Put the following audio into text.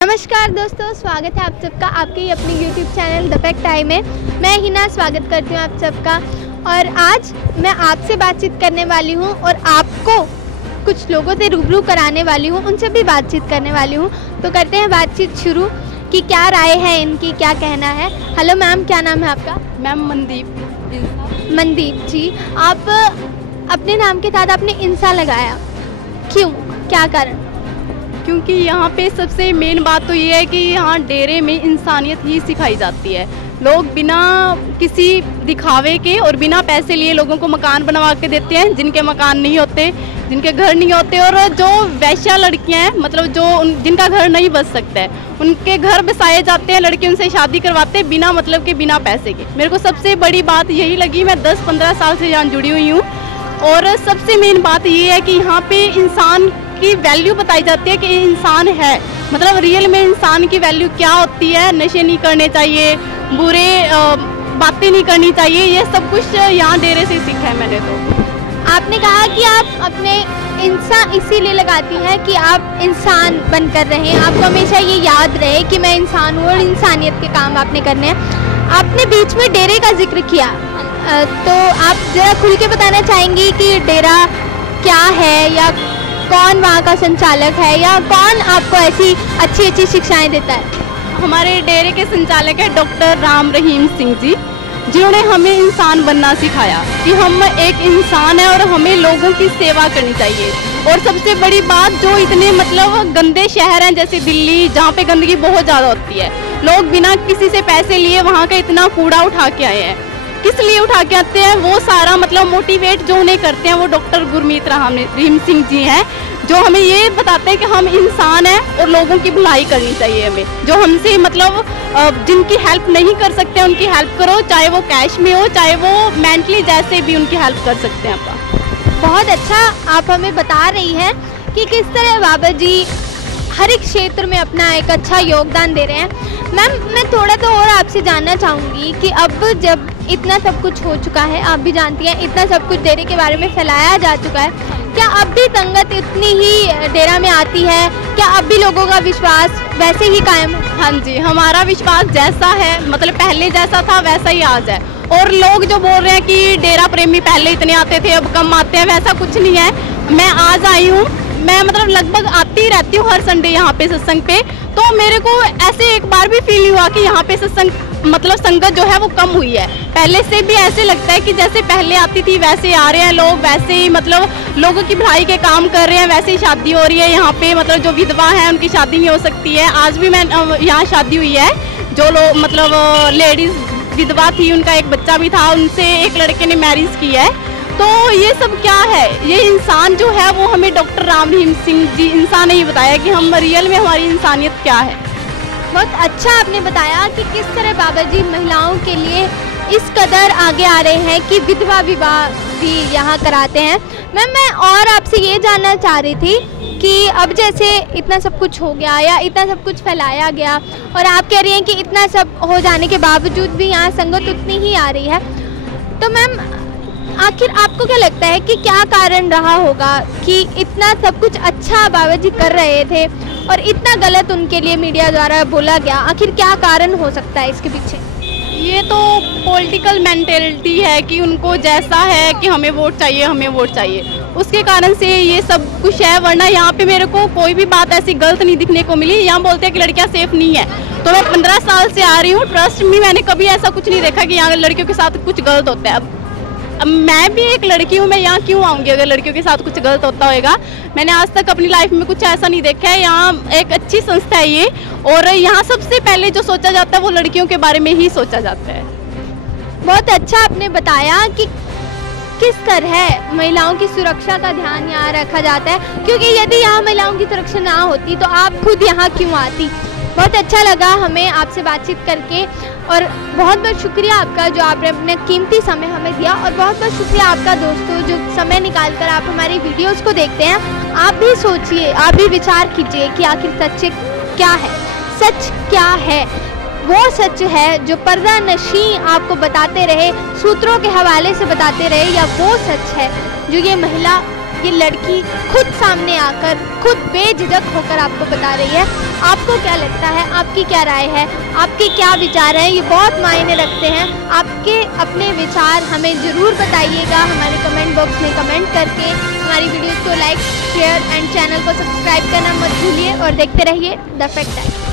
नमस्कार दोस्तों, स्वागत है आप सबका आपके ही अपने YouTube channel the fact time में। मैं हिना स्वागत करती हूँ आप सबका। और आज मैं आपसे बातचीत करने वाली हूँ और आपको कुछ लोगों से रूबरू कराने वाली हूँ, उनसे भी बातचीत करने वाली हूँ। तो करते हैं बातचीत शुरू कि क्या राय है इनकी, क्या कहना है। हेलो मैम, क्या नाम है आपका? मैम मनदीप। मनदीप जी, आप अपने नाम के साथ आपने इंसा लगाया, क्यों, क्या कारण? क्योंकि यहाँ पे सबसे मेन बात तो ये है कि यहाँ डेरे में इंसानियत ही सिखाई जाती है। लोग बिना किसी दिखावे के और बिना पैसे लिए लोगों को मकान बनवा के देते हैं, जिनके मकान नहीं होते, जिनके घर नहीं होते। और जो वैश्या लड़कियां हैं, मतलब जिनका घर नहीं बच सकता है, उनके घर बसाए जाते हैं, लड़के उनसे शादी करवाते हैं बिना मतलब के, बिना पैसे के। मेरे को सबसे बड़ी बात यही लगी। मैं 10-15 साल से यहाँ जुड़ी हुई हूँ और सबसे मेन बात ये है कि यहाँ पे इंसान की वैल्यू बताई जाती है कि इंसान है, मतलब रियल में इंसान की वैल्यू क्या होती है। नशे नहीं करने चाहिए, बुरे बातें नहीं करनी चाहिए, ये सब कुछ यहाँ डेरे से सीखा है मैंने। तो आपने कहा कि आप अपने इंसान इसीलिए लगाती हैं कि आप इंसान बनकर रहें, आपको हमेशा ये याद रहे कि मैं इंसान हूँ और इंसानियत के काम आपने करने हैं। आपने बीच में डेरे का जिक्र किया, तो आप ज़रा खुल के बताना चाहेंगी कि डेरा क्या है, या कौन वहाँ का संचालक है, या कौन आपको ऐसी अच्छी अच्छी शिक्षाएं देता है? हमारे डेरे के संचालक है डॉक्टर राम रहीम सिंह जी, जिन्होंने हमें इंसान बनना सिखाया कि हम एक इंसान है और हमें लोगों की सेवा करनी चाहिए। और सबसे बड़ी बात, जो इतने मतलब गंदे शहर हैं जैसे दिल्ली, जहाँ पे गंदगी बहुत ज़्यादा होती है, लोग बिना किसी से पैसे लिए वहाँ का इतना कूड़ा उठा के आए हैं। किस लिए उठा के आते हैं, वो सारा मतलब मोटिवेट जो उन्हें करते हैं वो डॉक्टर गुरमीत रहीम सिंह जी हैं, जो हमें ये बताते हैं कि हम इंसान हैं और लोगों की भलाई करनी चाहिए हमें। जो हमसे मतलब जिनकी हेल्प नहीं कर सकते उनकी हेल्प करो, चाहे वो कैश में हो, चाहे वो मेंटली, जैसे भी उनकी हेल्प कर सकते हैं आप। बहुत अच्छा आप हमें बता रही हैं कि किस तरह बाबा जी हर एक क्षेत्र में अपना एक अच्छा योगदान दे रहे हैं। मैम, मैं थोड़ा तो और आपसे जानना चाहूँगी कि अब जब इतना सब कुछ हो चुका है, आप भी जानती हैं, इतना सब कुछ डेरे के बारे में फैलाया जा चुका है, क्या अब भी संगत इतनी ही डेरा में आती है? क्या अब भी लोगों का विश्वास वैसे ही कायम है? हाँ जी, हमारा विश्वास जैसा है, मतलब पहले जैसा था वैसा ही आज है। और लोग जो बोल रहे हैं कि डेरा प्रेमी पहले इतने आते थे अब कम आते हैं, वैसा कुछ नहीं है। मैं आज आई हूँ, मैं मतलब लगभग आती रहती हूँ हर संडे यहाँ पे सत्संग पे। तो मेरे को ऐसे एक बार भी फील हुआ कि यहाँ पे सत्संग मतलब संगत जो है वो कम हुई है। पहले से भी ऐसे लगता है कि जैसे पहले आती थी वैसे आ रहे हैं लोग, वैसे ही मतलब लोगों की भलाई के काम कर रहे हैं, वैसे ही शादी हो रही है यहाँ पे। मतलब जो विधवा है उनकी शादी नहीं हो सकती है। आज भी मैं यहाँ शादी हुई है, जो लोग मतलब लेडीज विधवा थी, उनका एक बच्चा भी था, उनसे एक लड़के ने मैरिज की है। तो ये सब क्या है, ये इंसान जो है वो हमें डॉक्टर राम रहीम सिंह जी इंसान ने ही बताया कि हम रियल में हमारी इंसानियत क्या है। बहुत अच्छा आपने बताया कि किस तरह बाबा जी महिलाओं के लिए इस कदर आगे आ रहे हैं कि विधवा विवाह भी यहाँ कराते हैं। मैं और आपसे ये जानना चाह रही थी कि अब जैसे इतना सब कुछ हो गया या इतना सब कुछ फैलाया गया, और आप कह रही हैं कि इतना सब हो जाने के बावजूद भी यहाँ संगत उतनी ही आ रही है, तो मैम आखिर आपको क्या लगता है कि क्या कारण रहा होगा कि इतना सब कुछ अच्छा बाबा जी कर रहे थे और इतना गलत उनके लिए मीडिया द्वारा बोला गया? आखिर क्या कारण हो सकता है इसके पीछे? ये तो पॉलिटिकल मेंटेलिटी है कि उनको जैसा है कि हमें वोट चाहिए, हमें वोट चाहिए, उसके कारण से ये सब कुछ है। वरना यहाँ पे मेरे को कोई भी बात ऐसी गलत नहीं दिखने को मिली। यहाँ बोलते हैं कि लड़कियाँ सेफ नहीं है, तो मैं 15 साल से आ रही हूँ, ट्रस्ट में मैंने कभी ऐसा कुछ नहीं देखा कि यहाँ लड़कियों के साथ कुछ गलत होता है। अब मैं भी एक लड़की हूँ, मैं यहाँ क्यों आऊँगी अगर लड़कियों के साथ कुछ गलत होता होगा। मैंने आज तक अपनी लाइफ में कुछ ऐसा नहीं देखा है। यहाँ एक अच्छी संस्था है ये, और यहाँ सबसे पहले जो सोचा जाता है वो लड़कियों के बारे में ही सोचा जाता है। बहुत अच्छा आपने बताया कि किस तरह महिलाओं की सुरक्षा का ध्यान यहाँ रखा जाता है, क्योंकि यदि यहाँ महिलाओं की सुरक्षा ना होती तो आप खुद यहाँ क्यों आती। बहुत अच्छा लगा हमें आपसे बातचीत करके, और बहुत बहुत शुक्रिया आपका जो आपने अपने कीमती समय हमें दिया, और बहुत बहुत शुक्रिया आपका दोस्तों जो समय निकाल कर आप हमारी वीडियोस को देखते हैं। आप भी सोचिए, आप भी विचार कीजिए कि आखिर सच क्या है, सच क्या है। वो सच है जो पर्दा नशी आपको बताते रहे, सूत्रों के हवाले से बताते रहे, या वो सच है जो ये महिला ये लड़की खुद सामने आकर, खुद बेझिझक होकर आपको बता रही है। आपको क्या लगता है, आपकी क्या राय है, आपके क्या विचार हैं, ये बहुत मायने रखते हैं। आपके अपने विचार हमें ज़रूर बताइएगा हमारे कमेंट बॉक्स में कमेंट करके। हमारी वीडियोज़ को लाइक, शेयर एंड चैनल को सब्सक्राइब करना मत भूलिए और देखते रहिए द फैक्ट टाइम।